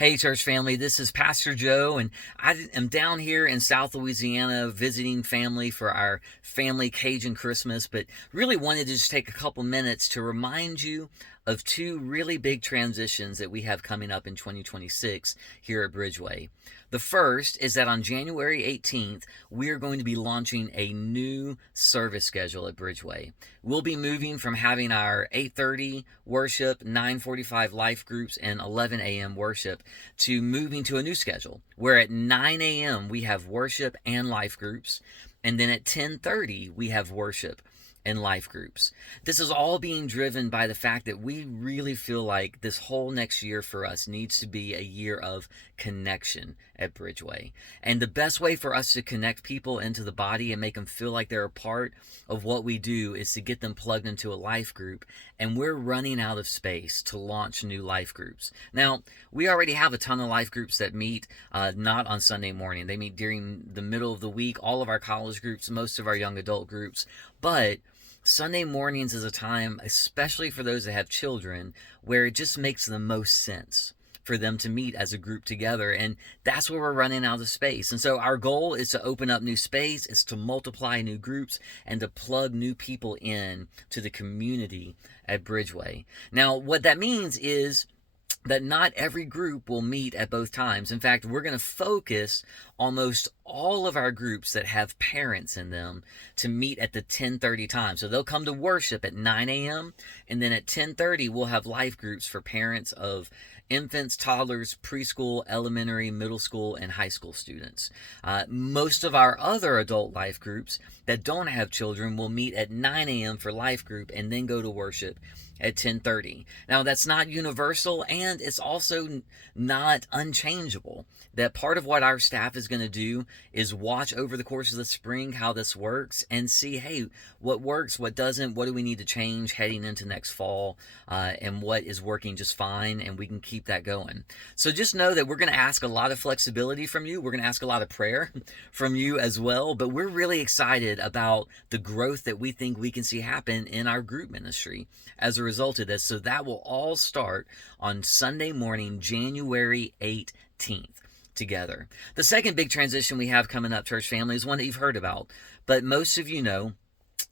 Hey, church family, this is Pastor Joe, and I am down here in South Louisiana visiting family for our family Cajun Christmas, but really wanted to just take a couple minutes to remind you of two really big transitions that we have coming up in 2026 here at Bridgeway. The first is that on January 18th, we are going to be launching a new service schedule at Bridgeway. We'll be moving from having our 8:30 worship, 9:45 life groups, and 11 a.m. worship to moving to a new schedule where at 9 a.m. we have worship and life groups, and then at 10:30 we have worship and life groups. This is all being driven by the fact that we really feel like this whole next year for us needs to be a year of connection at Bridgeway. And the best way for us to connect people into the body and make them feel like they're a part of what we do is to get them plugged into a life group. And we're running out of space to launch new life groups. Now, we already have a ton of life groups that meet not on Sunday morning. They meet during the middle of the week, all of our college groups, most of our young adult groups. But Sunday mornings is a time, especially for those that have children, where it just makes the most sense for them to meet as a group together, and that's where we're running out of space. And so our goal is to open up new space, is to multiply new groups, and to plug new people in to the community at Bridgeway. Now, what that means is that not every group will meet at both times. In fact, we're going to focus almost all of our groups that have parents in them to meet at the 10:30 time. So they'll come to worship at 9 a.m. and then at 10:30 we'll have life groups for parents of infants, toddlers, preschool, elementary, middle school, and high school students. Most of our other adult life groups that don't have children will meet at 9 a.m. for life group and then go to worship at 10:30. Now, that's not universal, and it's also not unchangeable. That part of what our staff is going to do is watch over the course of the spring how this works and see, hey, what works, what doesn't, what do we need to change heading into next fall, and what is working just fine, and we can keep that going. So just know that we're going to ask a lot of flexibility from you. We're going to ask a lot of prayer from you as well, but we're really excited about the growth that we think we can see happen in our group ministry as a result of this. So that will all start on Sunday morning, January 18th. Together. The second big transition we have coming up, church family, is one that you've heard about, but most of you know,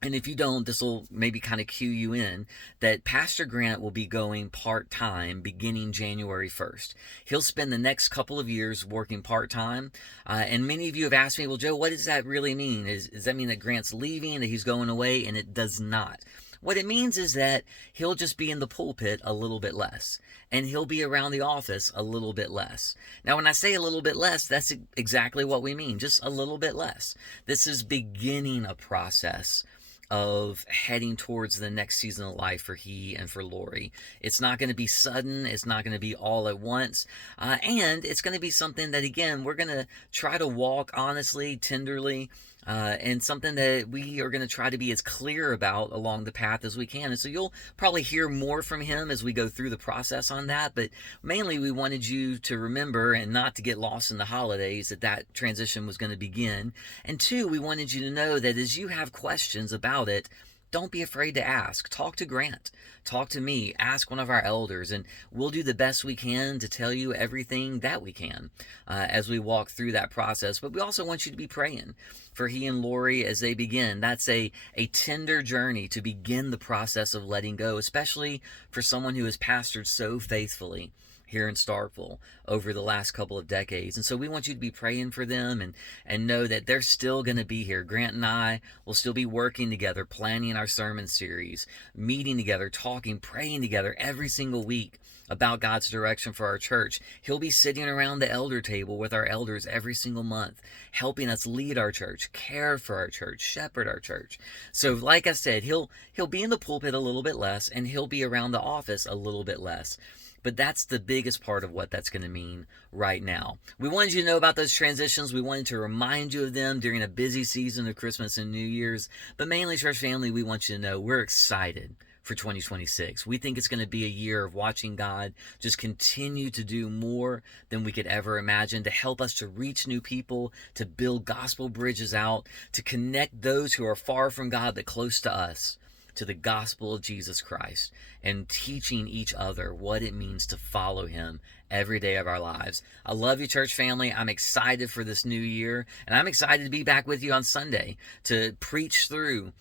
and if you don't, this will maybe kind of cue you in, that Pastor Grant will be going part-time beginning January 1st. He'll spend the next couple of years working part-time, and many of you have asked me, well, Joe, what does that really mean? Does that mean that Grant's leaving, that he's going away? And it does not. What it means is that he'll just be in the pulpit a little bit less, and he'll be around the office a little bit less. Now, when I say a little bit less, that's exactly what we mean, just a little bit less. This is beginning a process of heading towards the next season of life for he and for Lori. It's not going to be sudden. It's not going to be all at once. And it's going to be something that, again, we're going to try to walk honestly, tenderly, and something that we are going to try to be as clear about along the path as we can. And so you'll probably hear more from him as we go through the process on that. But mainly we wanted you to remember and not to get lost in the holidays that transition was going to begin. And two, we wanted you to know that as you have questions about it, don't be afraid to ask. Talk to Grant. Talk to me. Ask one of our elders, and we'll do the best we can to tell you everything that we can as we walk through that process. But we also want you to be praying for he and Lori as they begin. That's a tender journey to begin the process of letting go, especially for someone who has pastored so faithfully here in Starkville over the last couple of decades. And so we want you to be praying for them and know that they're still going to be here. Grant and I will still be working together, planning our sermon series, meeting together, talking, praying together every single week about God's direction for our church. He'll be sitting around the elder table with our elders every single month, helping us lead our church, care for our church, shepherd our church. So like I said, he'll be in the pulpit a little bit less, and he'll be around the office a little bit less. But that's the biggest part of what that's going to mean right now. We wanted you to know about those transitions. We wanted to remind you of them during a busy season of Christmas and New Year's. But mainly, church family, we want you to know we're excited for 2026. We think it's going to be a year of watching God just continue to do more than we could ever imagine, to help us to reach new people, to build gospel bridges out, to connect those who are far from God but close to us, to the gospel of Jesus Christ and teaching each other what it means to follow him every day of our lives. I love you, church family. I'm excited for this new year, and I'm excited to be back with you on Sunday to preach through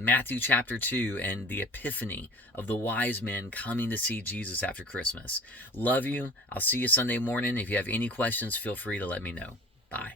Matthew chapter 2 and the epiphany of the wise men coming to see Jesus after Christmas. Love you. I'll see you Sunday morning. If you have any questions, feel free to let me know. Bye.